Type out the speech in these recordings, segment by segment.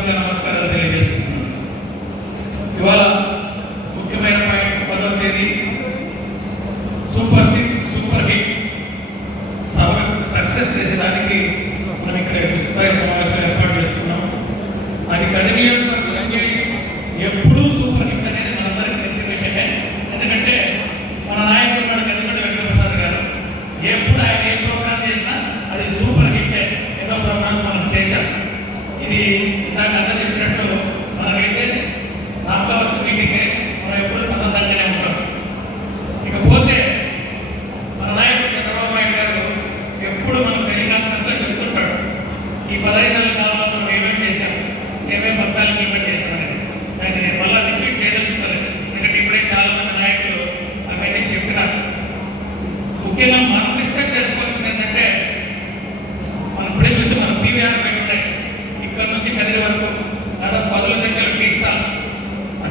పూర్వకంగా నమస్కారాలు తెలియజేస్తున్నాను. ఇవాళ ముఖ్యమైన పాయింట్ పదవ తేదీ. Super six super hit success చేసేదానికి మనం ఇక్కడ విస్తాయ సమావేశం ఏర్పాటు చేస్తున్నాం అది కదనీయంగా ఎప్పుడూ సూపర్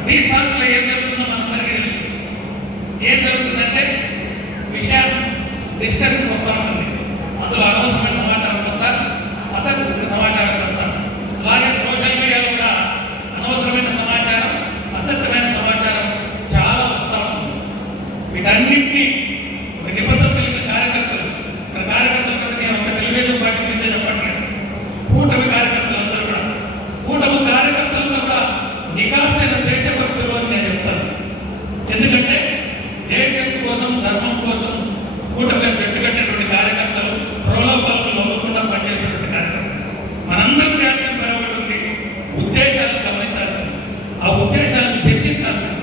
మీ సంస్థలో ఏం జరుగుతుందో మనందరికీ తెలుసు. ఏం జరుగుతుందంటే విషయాలు డిస్టర్బ్ వస్తూ ఉంటుంది అందులో అనవసరమైన సమాచారం కొంత అసత్య సమాచారం కొంత అలాగే సోషల్ మీడియా కూడా అనవసరమైన సమాచారం అసత్యమైన సమాచారం చాలా వస్తూ ఉంటుంది వీటన్నింటినీ ధర్మం కోసం కూటమిలో జట్టు కట్టినటువంటి కార్యకర్తలు ప్రలోభాలను నవ్వకుండా పనిచేసినటువంటి కార్యక్రమం మనందరం చేయాల్సిన పరమైనటువంటి ఉద్దేశాలను గమనించాల్సింది. ఆ ఉద్దేశాలను చర్చించాల్సింది.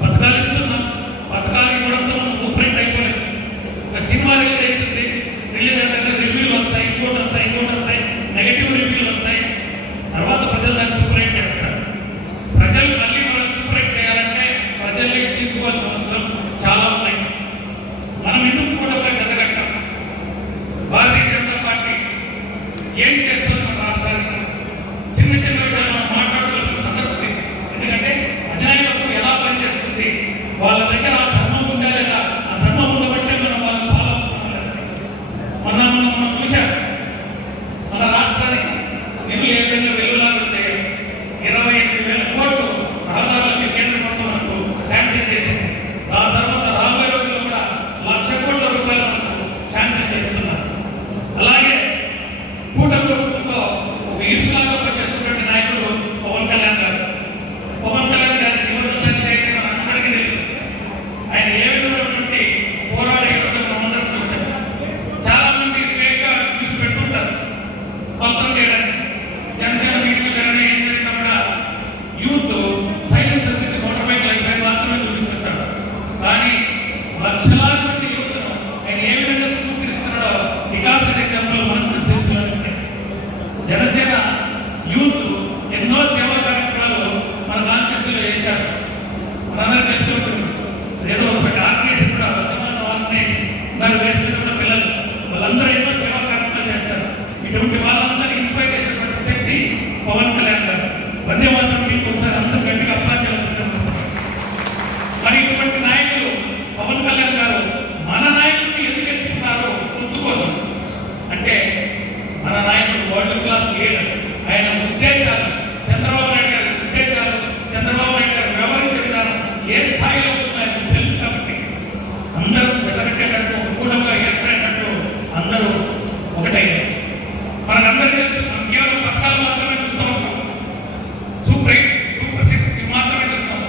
పథకాలు ఇస్తున్నాం. పథకాలు ఇవ్వడంతో మనం సూపరింట్ అయిపోలేదు సినిమాలు ఏదైతుంది రిలీజ్ అయిన రివ్యూలు వస్తాయి ఇంకోటి వస్తాయి ఇంకోటి వస్తాయి. నెగిటివ్ రివ్యూలు వస్తాయి. తర్వాత ప్రజలు దాన్ని సూపరింట్ చేస్తారు. ప్రజలు మళ్ళీ మనం సూపరింట్ చేయాలంటే ప్రజల్ని తీసుకోవాల్సిన అవసరం చాలా Ahora me వాళ్ళందరూ ఎన్నో సేవా కార్యక్రమాలు చేస్తారు. ఇటువంటి వాళ్ళందరూ ఇన్స్పైర్ చేసినటువంటి శక్తి పవన్ కళ్యాణ్ గారు. ధన్యవాదాలు మీకు ఒకసారి పట్టాలు మాత్రమే సూపర్ సిక్స్ మాత్రమే చూస్తాం.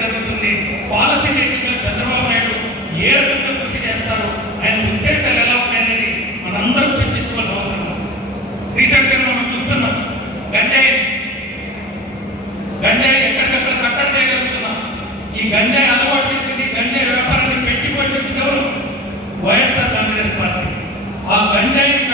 జరుగుతుంది. పాలసీ చంద్రబాబు ఏ కృషి చేస్తారు ఆయన ఉద్దేశాలు ఎలా అవసరం మనం చూస్తున్నాం. చేయగలుగుతున్నాం ఈ అలవాటు వ్యాపారాన్ని వైఎస్ఆర్ కాంగ్రెస్ పార్టీ. ఆ గంజాయి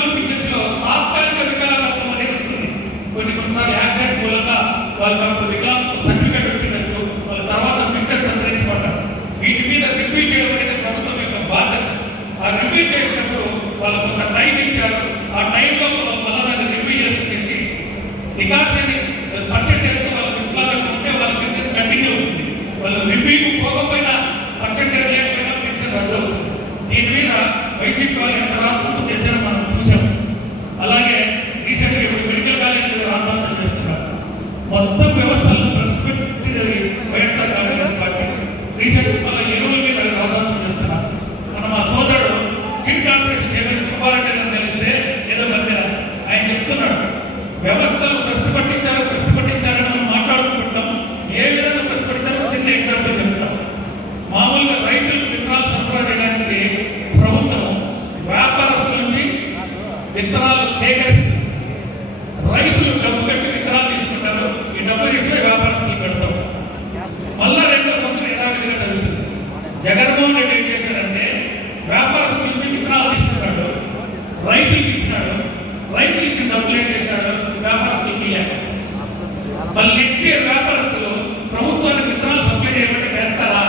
ఈ వికలాంగుల తాత్కాలిక వికలాంగత్వం అనేది ఉంటుంది. కొన్ని కొన్నిసార్లు యాక్సిడెంట్ మూలంగా వాళ్ళకి అప్పుడు వికలాంగ సర్టిఫికేట్ వచ్చిండొచ్చు వాళ్ళ తర్వాత ఫిట్నెస్ సంతరించుకుంటారు వీటి మీద రివ్యూ చేయడం అనేది ప్రభుత్వం యొక్క బాధ్యత. ఆ రివ్యూ చేసినప్పుడు వాళ్ళకు ఒక టైం ఇచ్చారు. ఆ టైంలో మళ్ళీ దాన్ని రివ్యూ చేసి నికాసని పర్సెంటేజ్ వాళ్ళకి వికలాంగం ఉంటే వాళ్ళ పెన్షన్ కంటిన్యూ అవుతుంది. వాళ్ళు రివ్యూ పోకపోయినా పర్సెంటేజ్ లేకపోయినా పెన్షన్ రద్దు దీని మీద వైసీపీ వాళ్ళు ఎంత రాష్ట్రం చేశారు మనం అలాగే రీసెంట్గా ఇప్పుడు మెడికల్ కాలేజ్ ఆందోళన చేస్తున్నారు. మొత్తం వ్యవస్థలను జరిగి వైఎస్ఆర్ కాంగ్రెస్ పార్టీ రీసెంట్ మళ్ళీ ఎరువుల మీద ఆందోళన చేస్తున్నారు. మన మా సోదరుడు సీట్ కాంగ్రెస్ చైర్మన్ సుబ్బారెడ్డి తెలిస్తే ఏదో మధ్య ఆయన చెప్తున్నాడు వ్యవస్థలు ప్రస్తుతం రైతులు డబ్బు కట్టి విత్తనాలు తీసుకుంటారు. ఈ డబ్బు ఇస్తే వ్యాపారస్తులు పెడతాం మళ్ళా రెండో సంవత్సరం యథావిధిగా జరుగుతుంది జగన్మోహన్ వ్యాపారస్తుల నుంచి విత్తనాలు తీసుకున్నాడు. రైతులకు ఇచ్చినాడు. రైతులు డబ్బులు ఏం చేశాడు? వ్యాపారస్తులకి ఇయ్యాలి. మళ్ళీ వ్యాపారస్తులు ప్రభుత్వానికి విత్తనాలు సబ్సిడీ ఏమంటే చేస్తారా?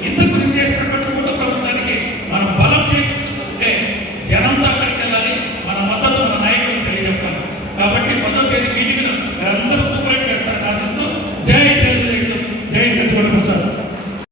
Entonces,